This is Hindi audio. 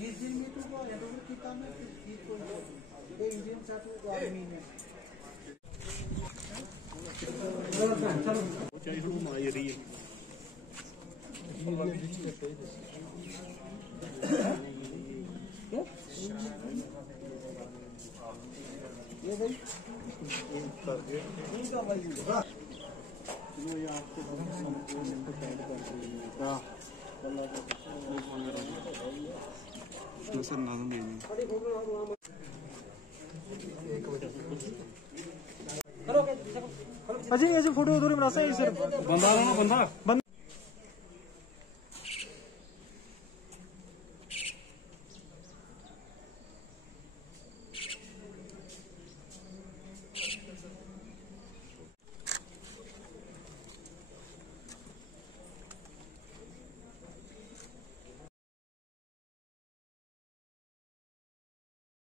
जिस दिन में तो वो हैंडओवर किया मैं चीज को ये इंडियन साथ वो आर्मी में चलो चाहिए हम आ रही है ये भाई इनका भाई चलो ये आपके संपूर्ण पैड कर हां तो सर ना दे अजय ऐसे फोटो उधर में रसा है सर बंदा